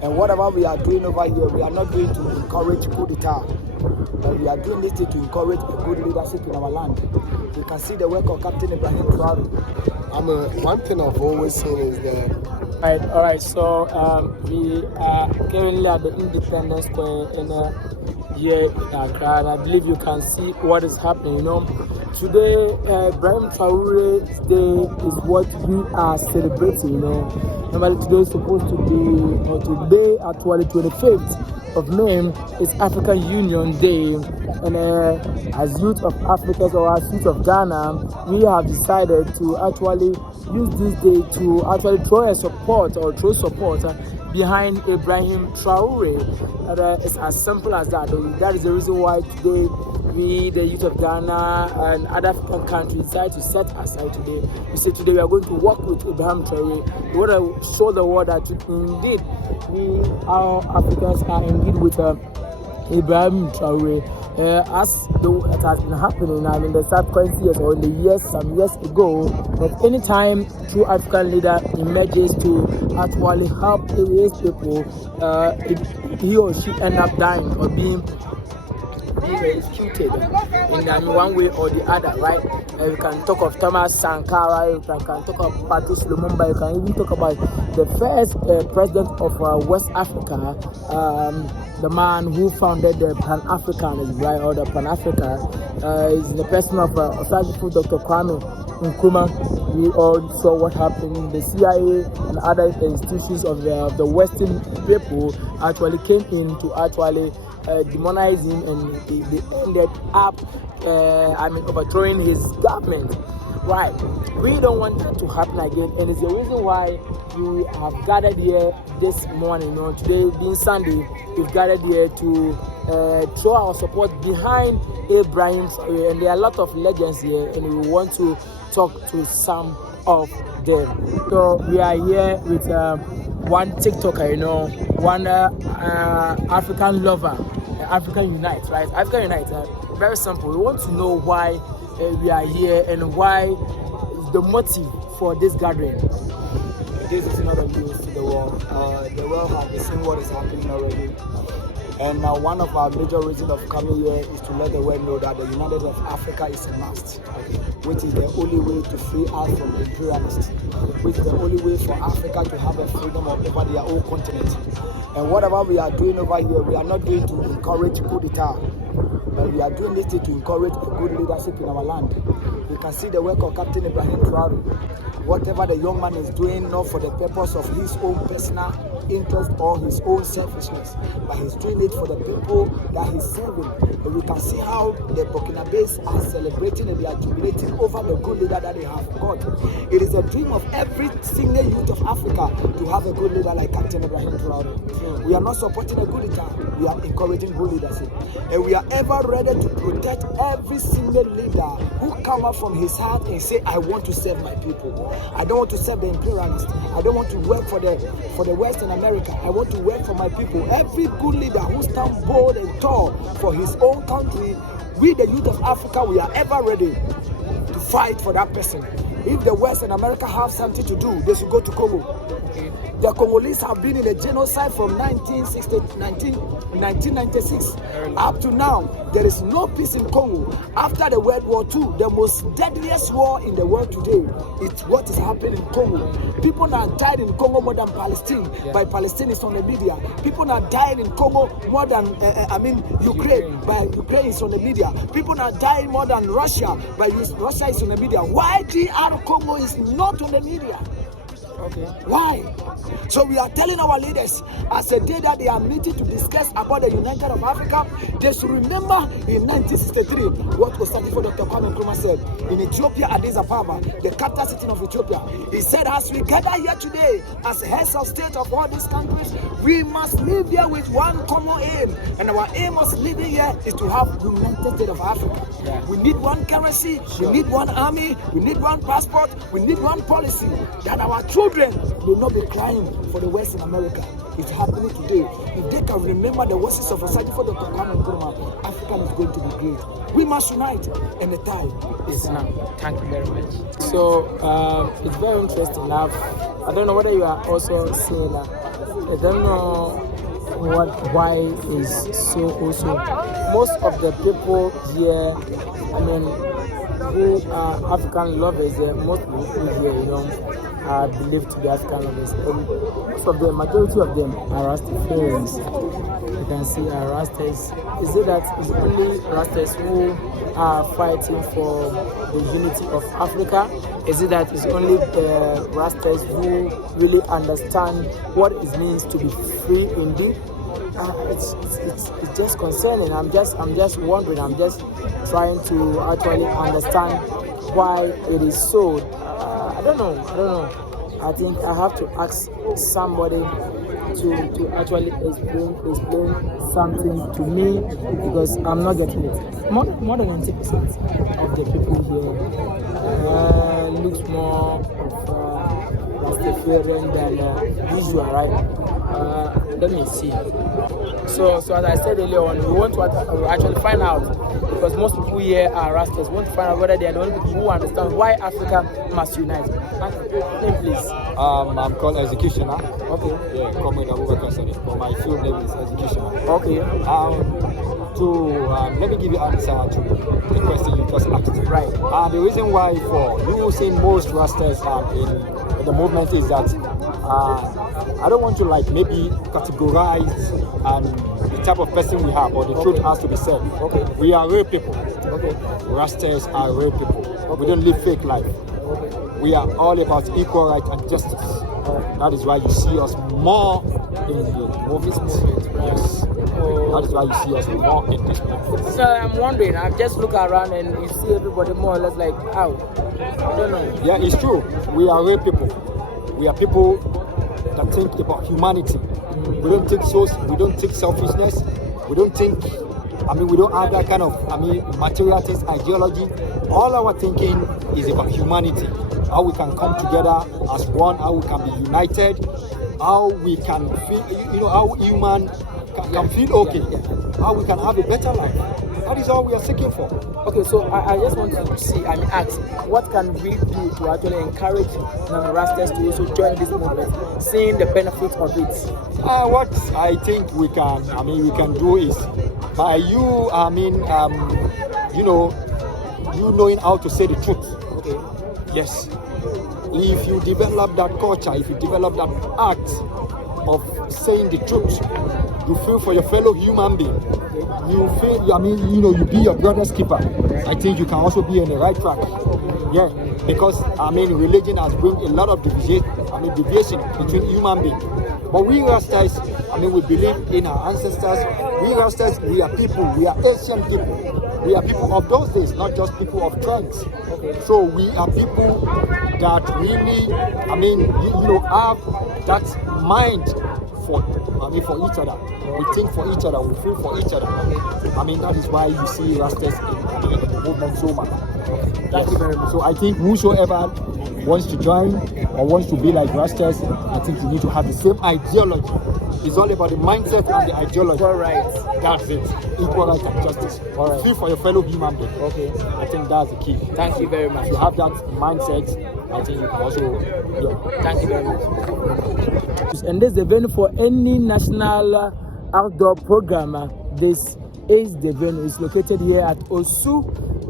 And whatever we are doing over here, we are not going to encourage coup d'etat. But we are doing this to encourage a good leadership in our land. You can see the work of Captain Ibrahim Traoré. One thing I've always seen is that. All right. So we are currently at the Independence Square here in Accra, and I believe you can see what is happening. Today, Ibrahim Traoré's day is what we are celebrating. Normally today is supposed to be, or today actually 25th of May is African Union Day, and as youth of Africa or as youth of Ghana, we have decided to actually use this day to actually throw support behind Ibrahim Traoré. It's as simple as that. That is the reason why today we, the youth of Ghana and other African countries, decided to set aside today. We say today we are going to work with Ibrahim Traoré. We want to show the world that indeed we, our Africans, are indeed with Ibrahim Traoré. As though it has been happening in the subsequent years or in the years, some years ago, that any time true African leader emerges to actually help his people, he or she end up dying or being executed in one way or the other, right? We can talk of Thomas Sankara, you can talk of Patrice Lumumba, you can even talk about the first president of West Africa, the man who founded the Pan-Africanism, right, or the Pan-Africa, is the person of Dr. Kwamek Nkrumah. We all saw what happened in the CIA and other institutions of the Western people actually came in to actually demonize him, and they ended up overthrowing his government. Right, we don't want that to happen again, and it's the reason why we have gathered here this morning. Today being Sunday, we've gathered here to throw our support behind Ibrahim Traoré, and there are a lot of legends here, and we want to talk to some of them. So we are here with one TikToker, one African lover, African Unite, right? African Unite, very simple. We want to know why we are here and why the motive for this gathering. This is not a news to the world. The world has seen what is happening already. And one of our major reasons of coming here is to let the world know that the United of Africa is a must, which is the only way to free us from the imperialists, which is the only way for Africa to have a freedom over their own continent. And whatever we are doing over here, we are not going to encourage coup d'etat, but we are doing this to encourage a good leadership in our land. You can see the work of Captain Ibrahim Traoré. Whatever the young man is doing, not for the purpose of his own personal interest or his own selfishness, but he's doing it for the people that he's serving. And we can see how the Burkinabés are celebrating and they are jubilating over the good leader that they have got. It is a dream of every single youth of Africa to have a good leader like Captain Ibrahim Traoré. We are not supporting a good leader, we are encouraging good leadership. And we are ever ready to protect every single leader who come up from his heart and say, I want to serve my people. I don't want to serve the imperialists. I don't want to work for the Western America. I want to work for my people. Every good leader who stands bold and tall for his own country, we the youth of Africa, we are ever ready to fight for that person. If the Western America have something to do, they should go to Congo. The Congolese have been in a genocide from 1996 up to now. There is no peace in Congo. After the World War II, the most deadliest war in the world today is what is happening in Congo. People now died in Congo more than Palestine. By Palestine is on the media. People now died in Congo more than Ukraine. By Ukraine is on the media. People now died more than Russia. By Russia is on the media. Why DR Congo is not on the media? Okay. Why? So we are telling our leaders, as a day that they are meeting to discuss about the United of Africa, they should remember in 1963 what was for Dr. Kwamek Nkrumah said in Ethiopia, Addis Ababa, the capital city of Ethiopia. He said, as we gather here today as heads of state of all these countries, we must live here with one common aim, and our aim of living here is to have United States of Africa. Yeah. We need one currency, we need one army, we need one passport, we need one policy, that our children will not be crying for the West in America. It's happening today. If they can remember the words of Asadi for Dr. Kwamek Nkrumah, Africa is going to be great. We must unite, and the time is now. Thank you very much. So it's very interesting. I've I don't know whether you are also saying that. I don't know why is so also. Most of the people here, I mean, who are African lovers, most people here, are believed to be African lovers. Most of the majority of them are Rastafarians. You can see are Rastas. Is it that it's only Rastas who are fighting for the unity of Africa? Is it that it's only the Rastas who really understand what it means to be free indeed? It's just concerning. I'm just wondering. I'm just trying to actually understand why it is so. I don't know. I think I have to ask somebody to actually explain something to me because I'm not getting it. More than 90% of the people here looks more of Rastafarian than usual, right? Let me see. So as I said earlier on, we want to actually find out, because most people here are Rastas. We want to find out whether they are the only people who understand why Africa must unite. Name, please. I'm called Executioner. Okay. Yeah, Kwamek, but my field name is Executioner. Okay. Let me give you answer to the question you just asked. Right. The reason why for you saying most Rastas in the movement is that I don't want to maybe categorize the type of person we have, or the truth has to be said. Okay. We are real people. Okay. Rastas are real people. Okay. We don't live fake life. Okay. We are all about equal rights and justice. That is why you see us more in the movement. Yes. That is why you see us more in this movement. So I'm wondering, I just look around and you see everybody more or less like, how? I don't know. Yeah, it's true. We are real people. We are people that think about humanity. We don't think selfishness. We don't think, we don't have that kind of, materialist ideology. All our thinking is about humanity. How we can come together as one, how we can be united, how we can feel, how human can feel okay, how we can have a better life. That is all we are seeking for. Okay, so I just want to ask, what can we do to actually encourage non-Rastas to also join this movement, seeing the benefits of it? What I think we can do is by you, you knowing how to say the truth. Okay. Yes. If you develop that culture, if you develop that act of saying the truth, you feel for your fellow human being. You feel, you be your brother's keeper. I think you can also be on the right track. Yeah, because religion has bring a lot of deviation between human beings. But we Rastas, we believe in our ancestors. We Rastas, we are people. We are ancient people. We are people of those days, not just people of trends. So we are people that really, have that mind for each other. We think for each other, we feel for each other. That is why you see Rastas in the movement so much. Thank you very much. So I think whosoever wants to join or wants to be like Rastas, I think you need to have the same ideology. It's all about the mindset and the ideology. All right. That's it. Equal rights and justice. All right. Feel for your fellow human being. Okay. I think that's the key. Thank you very much. If you have that mindset, I think you can also, Thank you very much. And this is the venue for any national outdoor program. This is the venue. It's located here at Osu.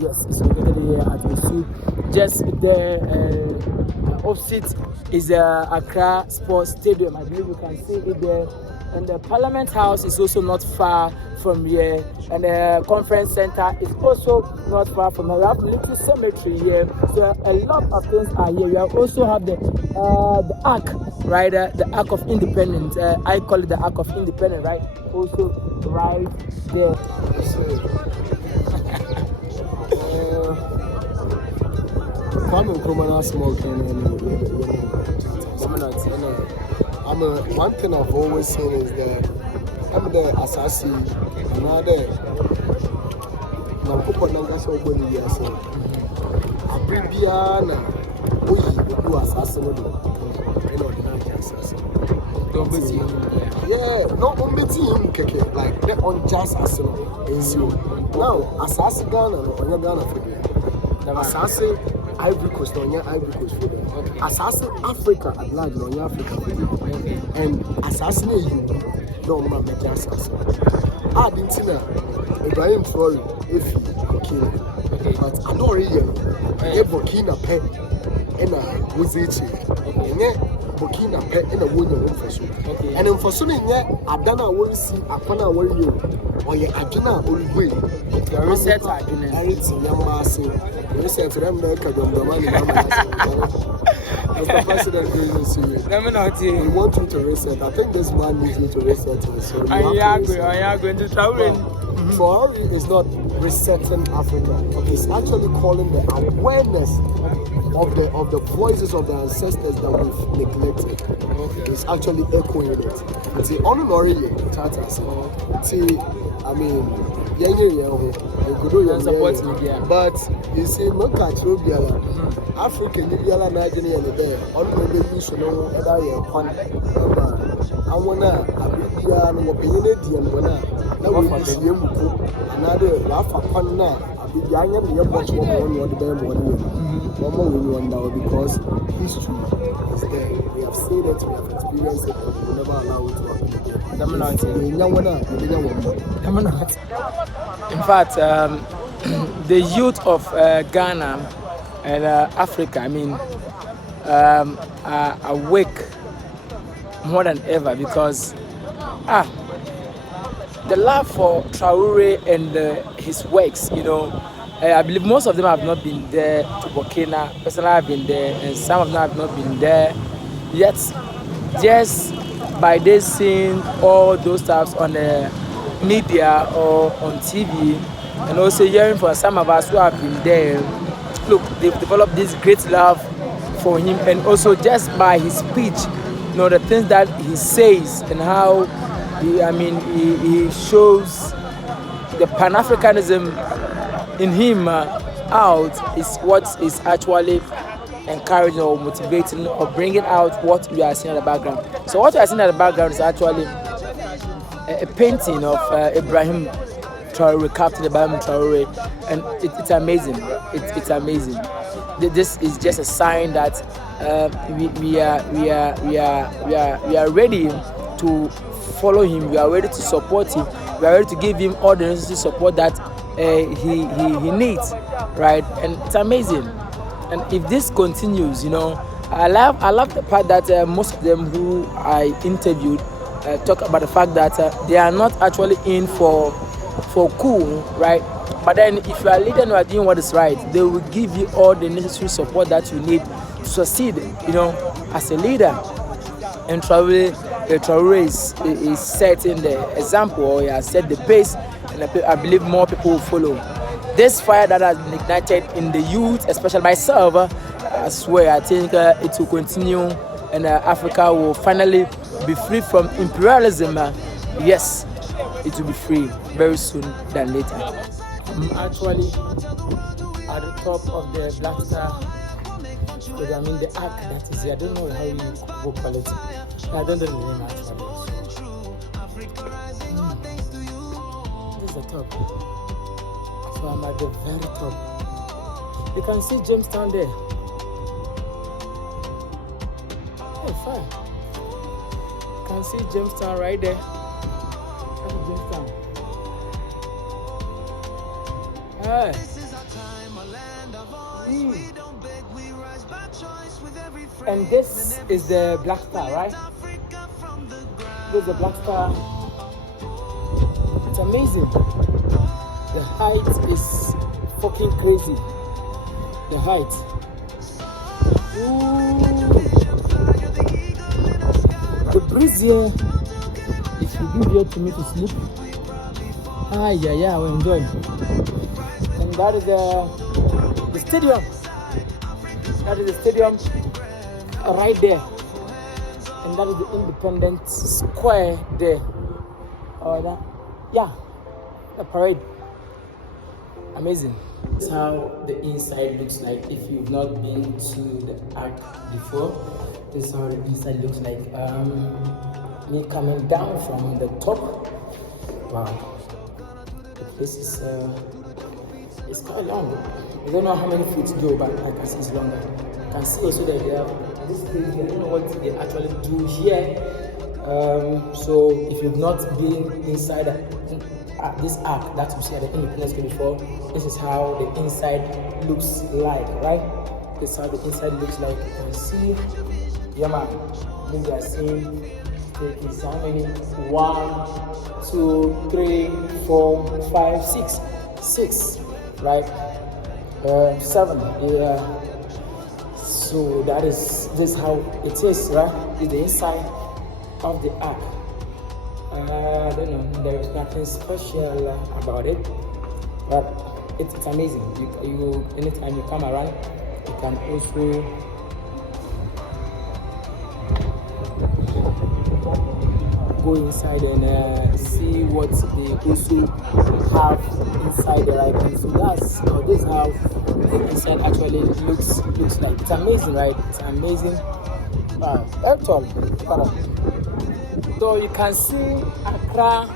Yes, it's located here at Osu. Just the opposite is Accra Sports Stadium. I believe you can see it there. And the Parliament House is also not far from here. And the conference center is also not far from here. We have a little cemetery here. So a lot of things are here. We also have the Ark, right? The Ark of Independence. I call it the Ark of Independence, right? Also right there. Kwamek small one thing I've always seen is that I'm the assassin, another Abribiana, we do assassin. Yeah, no only team like the unjust assassin. Now, assassin Ghana or Ghana for the assassin. Ivory Coast, no, Ivory Coast for them. Assassin Africa at large, no, Africa for them. And assassinate you, no, man, make assassin. I didn't see that. Ibrahim Traoré, if Burkina, but I don't really Burkina pet and a Wuzichi, Burkina pet in a woman in Faso. And in Faso, I don't know what you see, I found out what you or your Aduna or you. Your research are doing everything, young massive. Research for them, the money. As the president doing this, you want you to research. I think this man needs you to research. So are going to travel. Traoré is not resetting Africa. It's actually calling the awareness of the voices of the ancestors that we've neglected. It's actually echoing it. See, honorary Tatas. See, I mean, but you see, look at African Nigeria and there. Honorary you should know that I wanna that will be another Rafa Pana. I am the watch one because history is there. We have seen it, we have experienced it, and we will never allow it to happen. In fact, the youth of Ghana and Africa, I mean, are awake more than ever because the love for Traoré and his works, you know, I believe most of them have not been there to Burkina. Personally, I've been there, and some of them have not been there. Yet, just by this seeing all those stuff on the media or on TV, and also hearing from some of us who have been there, look, they've developed this great love for him, and also just by his speech, you know, the things that he says and how he shows the Pan-Africanism in him out is what is actually encouraging or motivating or bringing out what we are seeing at the background. So what we are seeing at the background is actually a painting of Ibrahim Traoré, Captain Ibrahim Traoré, and it's amazing. It's amazing. This is just a sign that we are ready to follow him. We are ready to support him. We are ready to give him all the necessary support that he needs, right? And it's amazing. And if this continues, you know, I love the part that most of them who I interviewed talk about the fact that they are not actually in for cool, right? But then if you are a leader and you are doing what is right, they will give you all the necessary support that you need to succeed, you know, as a leader. And Traoré is setting the example, or he has set the pace, and I believe more people will follow. This fire that has been ignited in the youth, especially myself, I swear, I think it will continue, and Africa will finally be free from imperialism. Yes, it will be free very soon than later. I'm actually at the top of the Black Star, because I mean the arc that is here. I don't know how you go call it. I don't know the name actually. This is the top. So I'm at the very top. You can see Jamestown there. Hey, fine. You can see Jamestown right there. That's Jamestown. Hey. And this is the Black Star, right? This is the Black Star. It's amazing. The height is fucking crazy. The height. Ooh. The breeze here, if you give here to me to sleep, I will enjoy. And that is the stadium. That is the stadium right there. And that is the Independence Square there. The parade. Amazing. This is how the inside looks like. If you've not been to the arc before, this is how the inside looks like. Me coming down from the top. Wow. The place is It's quite long. I don't know how many feet though, but I can see it's longer. You can see also that they have this thing here. I don't know what they actually do here. So if you've not been inside this arc that you see at the Independence Day before, this is how the inside looks like, right? This is how the inside looks like. You can see, yeah man, I think they are seeing it's how many? 1, 2, 3, 4, 5, 6. 6, right? 7, yeah. So this is how it is, right? It's the inside of the ark. I don't know, there is nothing special about it, but it's amazing. You anytime you come around, you can also go inside and see what they also have inside the right. So this is how the inside actually looks like. It's amazing, right? It's amazing. That's all. So you can see Accra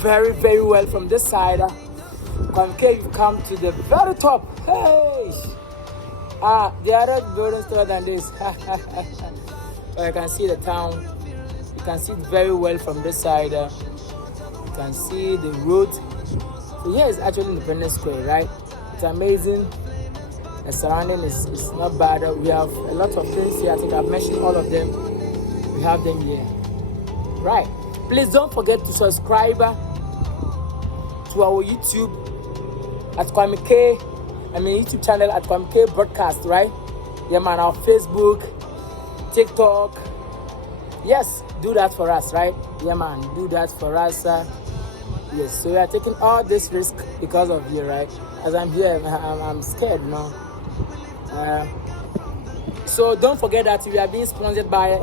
very, very well from this side. Kwamek, you come to the very top. Hey! The other buildings taller than this. You can see the town. You can see it very well from this side. You can see the road. So here is actually Independence Square, right? It's amazing. The surrounding is not bad. We have a lot of things here. I think I've mentioned all of them. We have them here. Right. Please don't forget to subscribe to our YouTube at Kwamek. YouTube channel at Kwamek Broadcast, right? Yeah, man. Our Facebook, TikTok. Yes, do that for us, right? Yeah, man. Do that for us. Yes. So we are taking all this risk because of you, right? As I'm here, I'm scared, you know. So don't forget that we are being sponsored by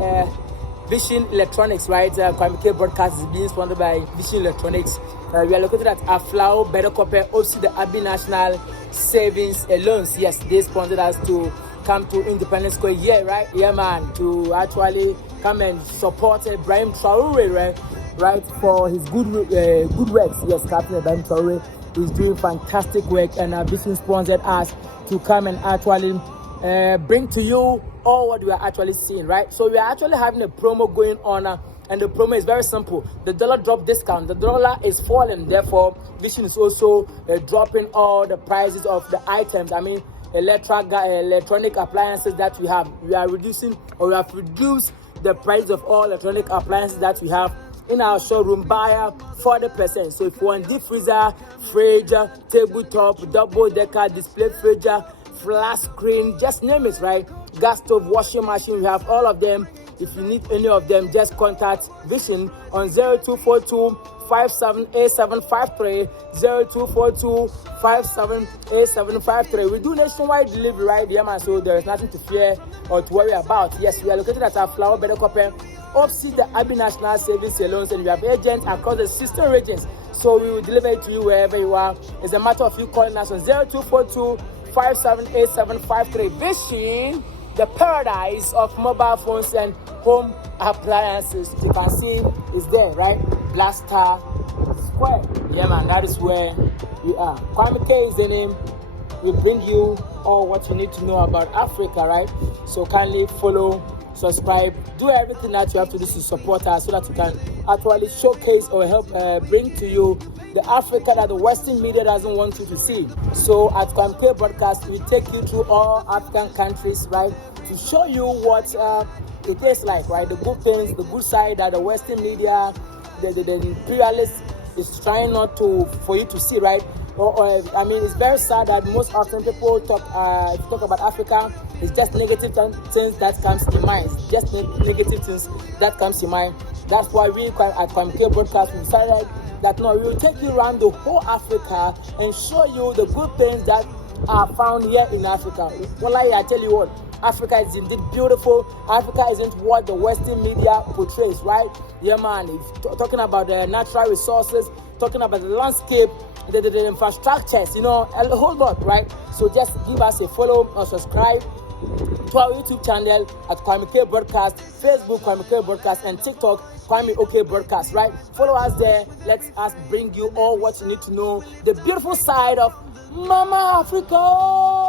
Vision Electronics, right? Kwamek Broadcast is being sponsored by Vision Electronics. We are located at Aflao, Bedokope, also the Abbey National Savings Loans. Yes, they sponsored us to come to Independence Square here, right? Yeah, man, to actually come and support Ibrahim Traoré, right? For his good works. Yes, Captain Ibrahim Traoré is doing fantastic work, and Vision sponsored us to come and actually bring to you all what we are actually seeing, right? So we are actually having a promo going on, and the promo is very simple. The dollar drop discount. The dollar is falling, therefore Vision is also dropping all the prices of the items. Electronic appliances that we have. We are reducing, or we have reduced the price of all electronic appliances that we have in our showroom by 40%. So if you want deep freezer, fridge, tabletop, double decker, display fridge, flat screen, just name it, right? Gas stove, washing machine, we have all of them. If you need any of them, just contact Vision on 0242 578753, 0242 578753. We do nationwide delivery, right? Yeah, man. So there is nothing to fear or to worry about. Yes, we are located at Aflao, Bedokope, opposite the Abbey National Savings Loans, and we have agents across the 16 regions. So we will deliver it to you wherever you are. It's a matter of you calling us on 0242 578753. Vision, the paradise of mobile phones and home appliances. You can see it's there, right? Blaster Square. Yeah, man, that is where we are. Kwamek is the name. We bring you all what you need to know about Africa, right? So kindly follow, subscribe, do everything that you have to do to support us, so that you can actually showcase or help bring to you the Africa that the Western media doesn't want you to see. So at Kwamek Broadcast, we take you through all African countries, right, to show you what it is like, right? The good things, the good side that the Western media, the imperialists is trying not to for you to see, right? It's very sad that most often people talk about Africa. It's just negative things that comes in mind. It's just negative things that comes in mind. That's why we at Kwamek Broadcast, we decided that no, we will take you around the whole Africa and show you the good things that are found here in Africa. Well, I tell you what, Africa is indeed beautiful. Africa isn't what the Western media portrays, right? Yeah, man. Talking about the natural resources, talking about the landscape, the infrastructures, you know, a whole lot, right? So just give us a follow or subscribe to our YouTube channel at Kwamek Broadcast, Facebook Kwamek Broadcast, and TikTok Kwamek Broadcast, right? Follow us there. Let us bring you all what you need to know. The beautiful side of Mama Africa.